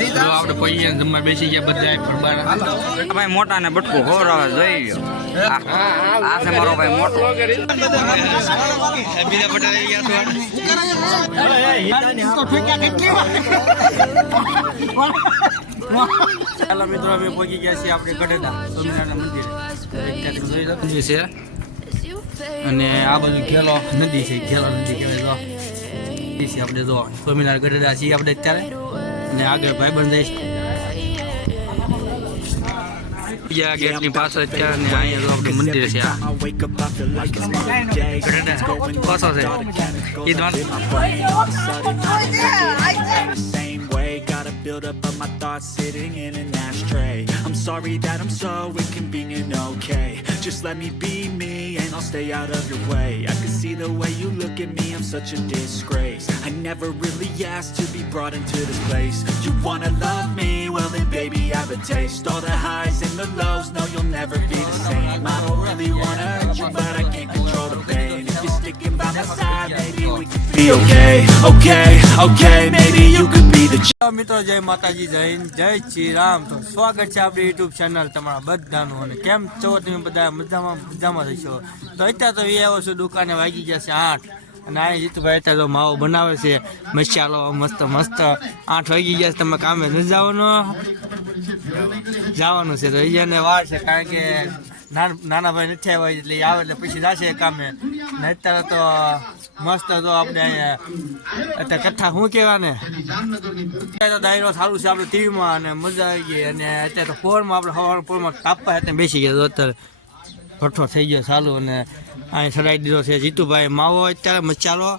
આપણે પૈયા જમવા બેસી ગયા બધા ફરબાના ભાઈ મોટા ને બટકું ખવડાવે જોઈ ગયો આ છે મારો ભાઈ મોટો. બીજા પટેલ આવી ગયા તો ચાલો મિત્રો અમે પહોંચી ગયા છીએ આપણે ગઢડા સ્વામિનારાયણ મંદિરે. છે. અને આ બાજુ ઘેલો નદી છે ઘેલો નદી કહેવાય જો. છે આપણે જો સ્વામિનારાયણ ગઢડા છીએ આપણે અત્યારે. અને આગળ ભાઈબંધ જઈશ બીજા ગેટની પાછળ અત્યારે ને અહીંયા જો આપણું મંદિર છે આ ગઢડા પાછો છે ઈ દોન same way. Gotta build up of my thoughts sitting in an ashtray. I'm sorry that I'm so inconvenient, okay? Just let me be me and I'll stay out of your way. I can see the way you look at me, I'm such a disgrace. I never really asked to be brought into this place. You wanna love me? Well, then, baby, I have a taste. All the highs be okay, okay, okay. Maybe you could be the મિત્રો જય માતાજી જય હિન્દ, જય શ્રી રામ તો સ્વાગત છે આપણી YouTube channel તમારા બધાનું. અને કેમ છો તમે બધા? મજામાં મજામાં રહેશો તો અત્યારે તો એ આવ્યો છું દુકાને વાગી ગયા છે આઠ. અને આ જીતુભાઈ અત્યારે તો માવો બનાવે છે. મસાલો મસ્ત મસ્ત. આઠ વાગી ગયા છે તમે કામે નથી જવાનું જવાનું છે તો અહીંયાને વાર છે કારણ કે નાન- ભાઈ નથી આવ્યા એટલે આવે એટલે પછી જશે કામે. ને અત્યારે તો, મસ્ત તો આપણે અત્યારે કથા શું કહેવા ને અત્યારે તો ડાયરો સારું છે આપણે ટીવીમાં અને મજા આવી ગઈ. અને અત્યારે તો ફોનમાં આપણે સવારના ફોનમાં તાપવા હાથે બેસી ગયા અત્યારે ભઠ્ઠો થઈ ગયો સારું અને અહીં ચડાવી દીધો છે જીતુભાઈ. માવો અત્યારે મચાલો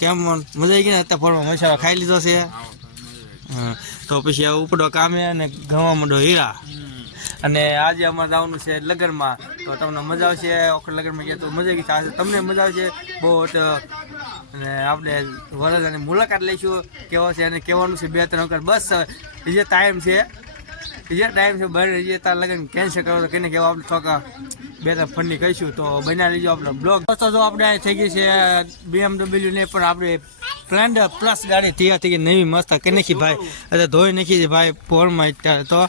કેમ મજા આવી ગઈ ને અત્યારે ફોનમાં? મસાલો ખાઈ લીધો છે. તો પછી ઉપડો કામે અને ઘવા મંડો હીરા. અને આજે અમારે જવાનું છે લગ્નમાં. તો તમને મજા આવશે. ઓખર લગ્નમાં ગયા તો મજા આવી થશે તમને મજા આવશે? બહુ અને આપણે વરસાદની મુલાકાત લઈશું. કેવો છે અને કહેવાનું છે બે ત્રણ વખત. બસ જે ટાઈમ છે જે ટાઈમ છે બને જે તાર લગ્ન કેન્સલ કરો તો કેને કહેવા આપણે થોડા બે ત્રણ ફંડની કહીશું. તો બના લેજો આપણે બ્લોગ તો જો આપણે થઈ ગઈ છે બીએમડબલ્યુ ને પણ આપણે સ્પ્લેન્ડર પ્લસ ગાડી તૈયાર થઈ ગઈ નવી મસ્ત. કે નાખી ભાઈ? એટલે ધોઈ નાખી છે ભાઈ ફોનમાં અત્યારે તો.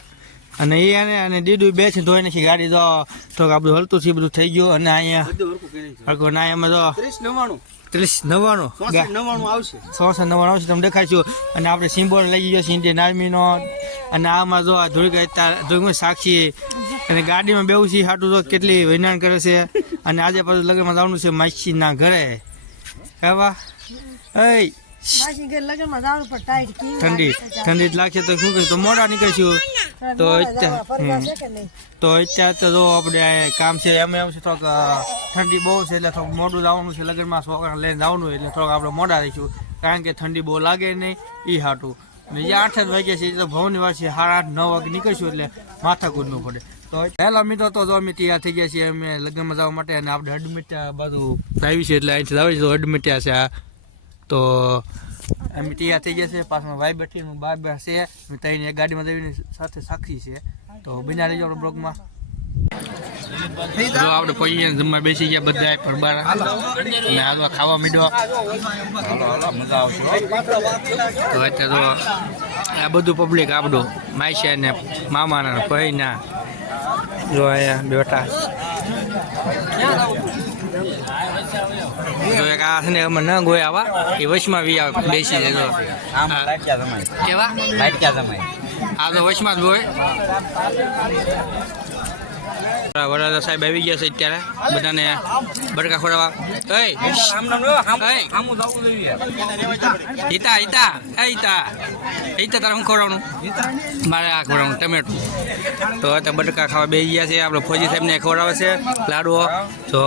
અને એ અને અને દીદુ બે છે ધોઈ નથી ગાડી તો તો આપણું હલતું છે બધું થઈ ગયું. અને અહીંયા હરકો ના એમાં તો ત્રીસ નવ્વાણું. નવાણું આવશે. સોળસો નવ્વાણું આવશે તમને દેખાડશું અને આપણે સિમ્બોલ લઈ ગયો છે ઇન્ડિયન આર્મીનો. અને આમાં જો આ ધોળી ધોળી સાક્ષી. અને ગાડીમાં બેવું છે હાટું તો કેટલી વૈનાણ કરે છે. અને આજે પાછું લગ્નમાં જવાનું છે માસીના ઘરે. કહેવા એ ઠંડી. ઠંડી લાગશે તો શું તો મોડા નીકળશું. તો તો અત્યારે તો જો આપણે કામ છે એમ એમ છે થોડોક ઠંડી બહુ છે એટલે થોડુંક મોડું જવાનું છે. લગ્નમાં છોકરાને લઈને જવાનું હોય એટલે થોડોક આપણે મોડા રહીશું. કારણ કે ઠંડી બહુ લાગે નહીં એ હાટું. જે આઠ જ વાગ્યા છે એ તો ભવની વાર છે. સાડા આઠ નવ વાગે નીકળશું એટલે માથા કૂદનું પડે. તો પહેલા મિત્રો તો જો અમે તૈયાર થઈ ગયા છીએ અમે લગ્નમાં જવા માટે અને આપણે અડમિટ્યા બાજુ આવી છે એટલે અહીંથી આવી છે. અડમિટ્યા છે આ. તો અમે તૈયાર થઈ ગયા છે. પાછળ ભાઈ બેઠી હું બાર બાર છે. ત્રણ એક ગાડીમાં દેવીની સાથે સાક્ષી છે. તો બિના લેજો આપણે બ્લોગમાં. જો આપણે પૈયા જમવા બેસી ગયા બધા ફરબાર અને હાલવા ખાવા મીડો તો અત્યારે તો આ બધું પબ્લિક આપણું માઈશા ને મામાના ભાઈના. જો અહીંયા બેઠા. જો એક આ છે ને અમે ન ગોય આવા એ વચમાં વી આવે બેસી જાય કેવા? આ તો વચમાં જ હોય વડાલા સાહેબ આવી ગયા છે અત્યારે બધાને બડકા ખોરાવા હિતા હિતા. એ હિતા. હિતા તારે શું ખવડાવવાનું? મારે આ ખવડાવવાનું ટમેટું. તો અત્યારે બટકા ખાવા બેસી ગયા છે આપણે ફોજી સાહેબને ખવડાવે છે લાડવો તો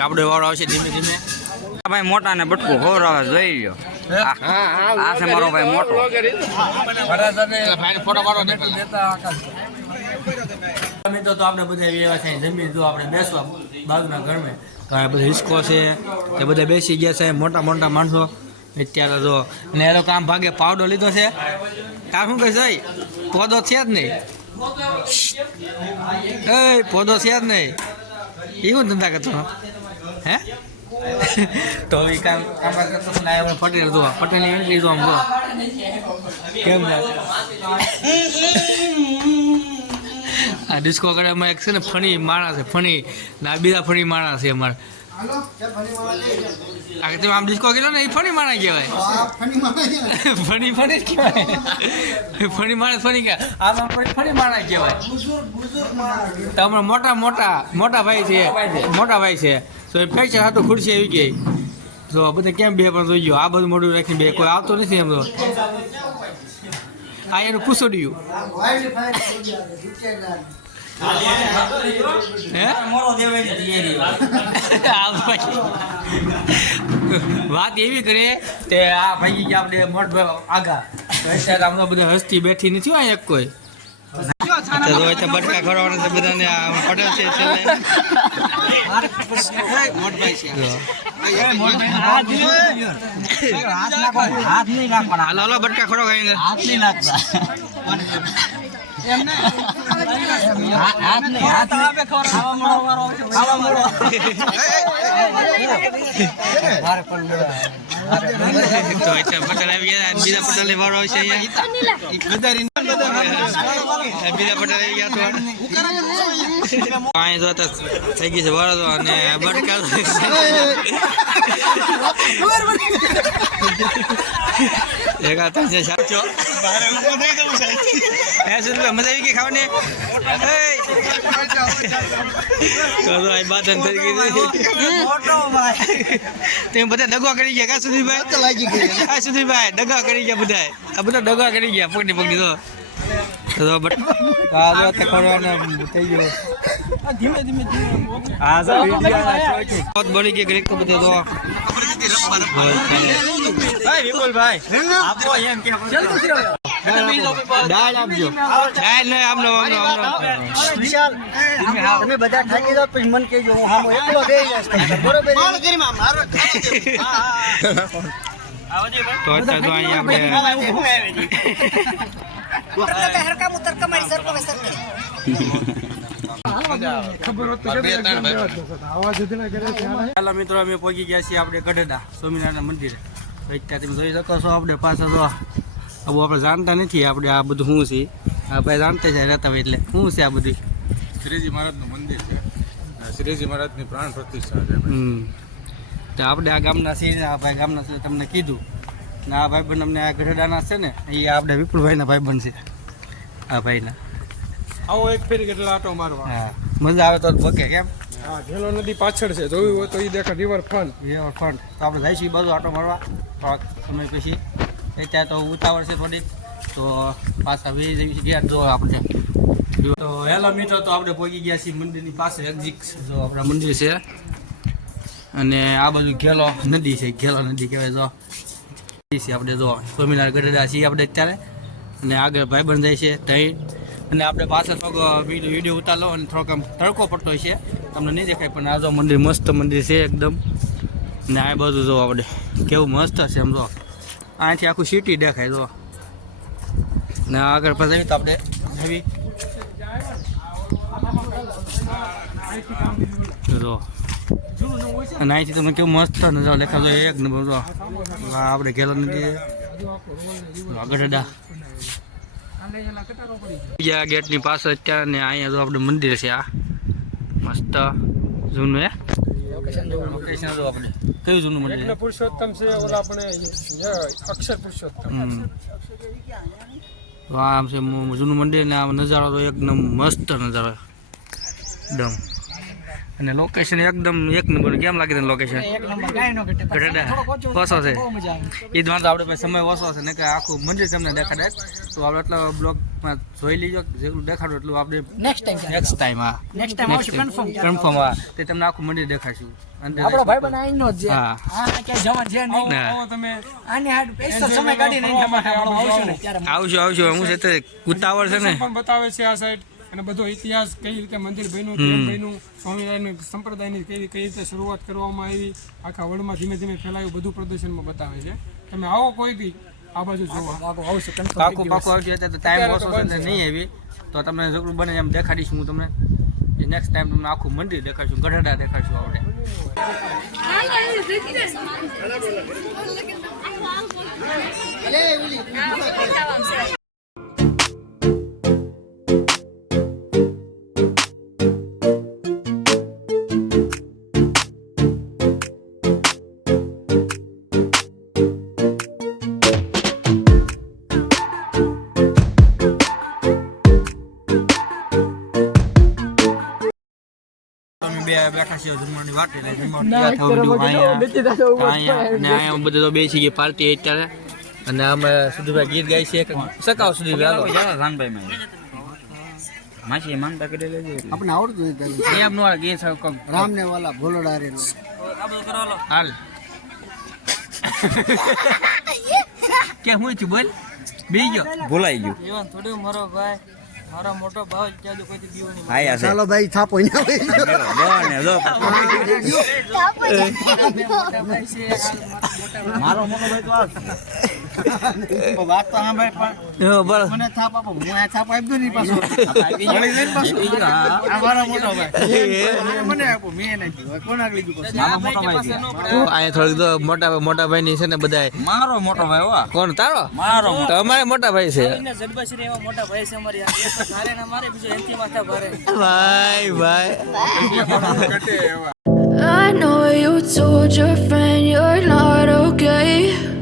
આપણે વાળો આવશે ધીમે ધીમે. આ ભાઈ મોટા ને બટકું ખવડાવે જોઈ લ્યો આ આ છે મારો ભાઈ મોટો. મિત્રો તો આપણે બધા એવા છે જમીન જો આપણે બેસવા બાગના ઘરમાં. આ બધા હિસકો છે એ બધા બેસી ગયા છે મોટા મોટા માણસો. અત્યારે જો અને એ કામ ભાગે પાવડો લીધો છે. કા શું કહે છે પોદો છે જ નહીં. એ પોદો છે જ નહીં. એવું ધંધા કરતો? હે? તો એ કામ કામ કરતો ને આ આપણે પટેલ જો પટેલ એન્ટ્રી જો આમ જો કેમ આ ડિસ્કો કરામાં એક છે ને ફણી માણસ છે, ફણી. ના બીજા ફણી માણસ છે અમારે. આ તમે આમ ડિસ્કો કર્યો ને એ ફણી માણસ કહેવાય. ફણી ફણી જ કહેવાય. ફણી માણસ ફણી કે આમ ફણી માણસ કહેવાય. તમારા મોટા મોટા મોટા ભાઈ છે. મોટા ભાઈ છે. તો એ આ તો ખુરશી આવી ગઈ તો બધા કેમ બે પણ જોઈ ગયો આ બધું મોઢું રાખીને બે. કોઈ આવતો નથી એમ તો. આ એનું હે? વાત એવી કરે તે આ ભાઈ કે આપણે મોટ આગા. અત્યારે બધા હસ્તી બેઠી નથી હોય એક કોઈ. બટકા છે બધાને. છે છે. બટકા એટલે પટેલ બીજા પટેલ વાળો અહીંયા. મજા આવી ગઈ ખાવાની! તો આ બાધન થઈ બધા દગો કરી ગયા કા સુધીરભાઈ સુધી સુધીરભાઈ દગા કરી ગયા બધા આ બધા દગા કરી ગયા, પગની પગની તો તો બટ આ જો તે ખોરવાના થઈ ગયો. ધીમે ધીમે ધીમે હા સર બની ગઈ ગ્રેક તો બધે તો. દાળ આપજો. દાળ નહીં આમનો આમનો આમનો તમે બધા થાકી જાઓ પછી મન કહેજો હું હામો એકલો બેહી જઈશ બરોબર? તો અત્યારે તો અહીંયા આપણે હરકામ ઉતર કમાડી સરકો સરકે ચાલો મિત્રો અમે પહોંચી ગયા છીએ આપણે ગઢડા સ્વામિનારાયણ મંદિરે. તો અત્યારે તમે જોઈ શકો છો આપણે પાછા તો આવું આપણે જાણતા નથી આપણે આ બધું શું છે. આ ભાઈ જાણતા છે રહેતા હોય એટલે શું છે આ બધું? શ્રીજી મહારાજનું મંદિર છે. શ્રીજી મહારાજની પ્રાણ પ્રતિષ્ઠા છે. હમ. તો આપણે આ ગામના છીએ ને આ ભાઈ ગામના છે તમને કીધું. ને આ ભાઈબંધ અમને આ ગઢડાના છે ને એ આપણે વિપુલભાઈના ભાઈબંધ છે. આ ભાઈના. આવો એક ફેરી કેટલા આટો મારવા. હા. મજા આવે તો જ કેમ? હા ઢેલો નદી પાછળ છે જોયું હોય તો એ દેખા રિવર ફ્રન્ટ ફંડ તો આપણે જઈશું એ બાજુ આટો મારવા. થોડાક સમય પછી. ત્યાં તો ઉતાવળ છે થોડીક. તો પાછા વી જઈ ગયા જો આપણે. તો હેલો મિત્રો તો આપણે પહોંચી ગયા છીએ મંદિરની પાસે એક્ઝિટ જો આપણા મંદિર છે. અને આ બાજુ ઘેલો નદી છે ઘેલો નદી કહેવાય જો. એ છે આપણે જો સ્વામિનારાયણ ગઢડા છીએ આપણે અત્યારે. અને આગળ ભાઈબંધ જાય છે ત્યાં અને આપણે પાછળ થોડોક વીડિયો ઉતારો અને થોડોક આમ તડકો પડતો હોય છે. તમને નહીં દેખાય, પણ આ જો મંદિર, મસ્ત મંદિર છે એકદમ. ને આ બધું જો આપણે કેવું મસ્ત છે એમ જો. અહીંથી આખું સિટી દેખાય જો. ને આગળ પછી તો આપણે નવી જો. અને અહીંથી તમે કેવું મસ્ત નજારો દેખાતો એક નંબર જો આપણે ગેલો નથી ગઢડા. બીજા ગેટની પાસે અત્યારે ને અહીંયા જો આપણે મંદિર છે આ. મસ્ત જૂનું હે. લોકેશન જો આપણે. કયું જૂનું મંદિર? પુરુષોત્તમ છે ઓલા આપણે અક્ષર પુરુષોત્તમ. આમ છે જૂનું મંદિર ને આ નજારો તો એકદમ મસ્ત નજારો એકદમ. અને લોકેશન એકદમ એક નંબર કેમ લાગે તને લોકેશન ઓછો છે એ જ વાંધો આપણે પાસે સમય ઓછો છે ને કે આખું મંદિર તમને દેખાડે. તો આપણે એટલો બ્લોગમાં જોઈ લીજો જેટલું દેખાડો એટલું આપણે નેક્સ્ટ ટાઈમ નેક્સ્ટ ટાઈમ હા. નેક્સ્ટ ટાઈમ આવશે કન્ફર્મ કન્ફર્મ હા. તે તમને આખું મંદિર દેખાડશું. અંદર આપણો ભાઈ બના આઈનો જ છે. હા. આ જવા છે નહીં. તમે આની હાટ પૈસા સમય કાઢીને એની માટે આપણે આવશું આવશું આવશું હું છે તે ઉતાવળ છે ને? પણ બતાવે છે આ સાઈડ અને બધો ઇતિહાસ કઈ રીતે મંદિર બન્યું કેમ બન્યું સ્વામિનારાયણ સંપ્રદાયની કઈ કઈ રીતે શરૂઆત કરવામાં આવી આખા વર્લ્ડમાં ધીમે ધીમે ફેલાયું બધું પ્રદર્શનમાં બતાવે છે. તમે આવો કોઈ બી આ બાજુ જોવા. પાકું પાકું આવશે અત્યારે તો ટાઈમ ઓછો છે નહીં આવી. તો તમને જરૂર બને એમ દેખાડીશ હું તમને. નેક્સ્ટ ટાઈમ તમને આખું મંદિર દેખાડશું ગઢડા દેખાડશું આપણે બે જમવાની વાટ જમવાનું થવું બધે તો બે પાર્ટી અત્યારે. અને અમે સુધીભાઈ ગીત ગાય છે સકાવ સુધીભાઈ હાલો. જાનભાઈ માં માસી માનતા કરી લેજો. આપણે આવડતું નથી એમ નો રામને વાલા ભોલડા રે. હાલ. કે હું છું બોલ? બીજો ભૂલાઈ ગયું. થોડું મારો ભાઈ. મારો મોટો ભાવ જાજુ કોઈ બીવો નહીં આયા છે. ચાલો ભાઈ થાપો ને જો. જો મારો મોટો ભાઈ તો આ મોટો મોટો ભાઈ ની છે ને બધા મારો મોટો ભાઈ હો કોણ તારો મારો તો અમારે મોટા ભાઈ છે એવા મોટા ભાઈ છે અમારી. એક તો ધારે ને મારે બીજો I know you told your friend you're not okay.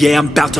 Yeah, I'm about to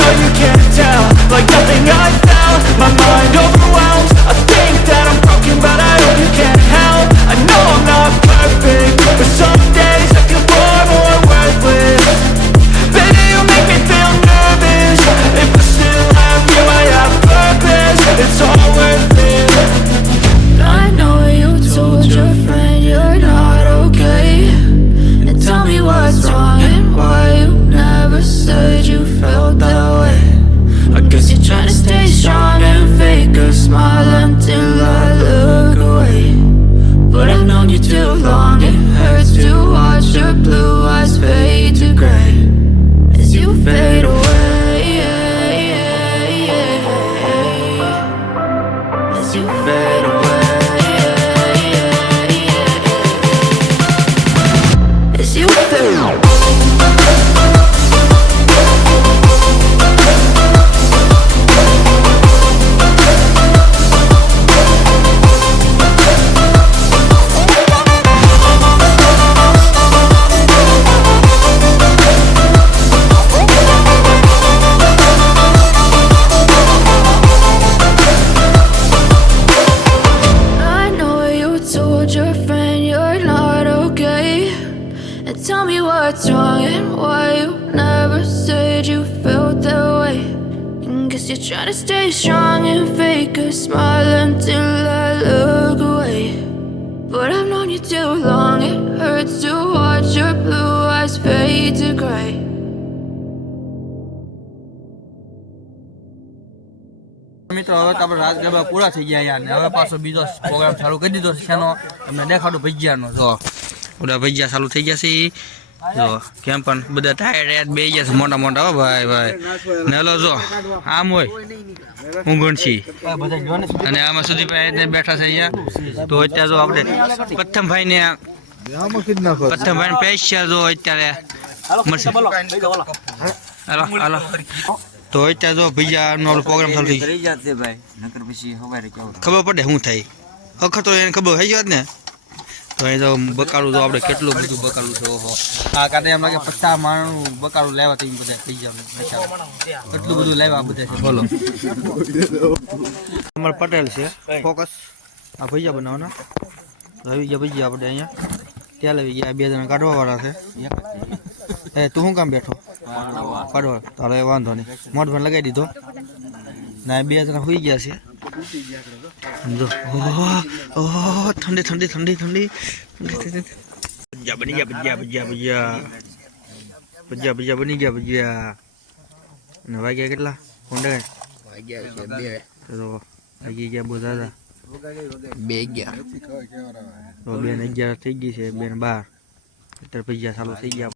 Know you can't tell. Like nothing I found My mind overwhelms known you too long, it hurts to watch your blue eyes fade to gray. મિત્રો હવે તો આપણે રાત ગરબા પૂરા થઈ ગયા યાર ને હવે પાછો બીજો પ્રોગ્રામ ચાલુ કરી દીધો છે શેનો તમને દેખાડું ભજીયાનો જો બધા ભજીયા ચાલુ થઈ ગયા છે ઈ. જો કેમ પણ બધા થાય બે ગયા છે મોટા મોટા હો ભાઈ ભાઈ. ને હલો જો આમ હોય હું ગણશી અને આમાં સુધી ભાઈ બેઠા છે અહીંયા. તો અત્યારે જો આપણે પ્રથમભાઈ ને પ્રથમભાઈ ને પૈસા જો અત્યારે મળશે. હાલો હાલો. તો અત્યારે જો ભૈયાનો પ્રોગ્રામ ચાલુ થઈ ભાઈ ખબર પડે શું થાય. વખત તો એને ખબર થઈ જાત ને. તો એ તો બકાલું તો આપણે કેટલું બધું બકાલું છે, ઓહો. આ કાંતે એમ લાગે પચાસ માણનું બકાલું લાવ્યા તો બધા થઈ જાય એટલું બધું લાવ્યા બધા છે, બોલો. અમર પટેલ છે, ફોકસ. આ ભૈયા બનાવવાના. આવી ગયા ભૈયા આપણે અહીંયા. ત્યાં લાવી ગયા, બે જણા કાઢવા વાળા છે. એ, તું શું કામ બેઠો? કાઢવા તારે વાંધો નહીં. મોટ લગાવી દીધો. ના, બે જણા હોઈ ગયા છે. જો ઓહ ઓહ ઠંડી ઠંડી ઠંડી ઠંડી ઠંડી ઠંડી બની ગયા ભજીયા ભજીયા ભજીયા ભજીયા ભજીયા બની ગયા ભજીયા અને વાગ્યા કેટલા કોંડા વાગ્યા છે બે તો વાગી ગયા બહુ દાદા બે અગિયાર તો બેન અગિયાર થઈ ગઈ છે બેન બાર અત્યારે ભજીયા ચાલુ થઈ ગયા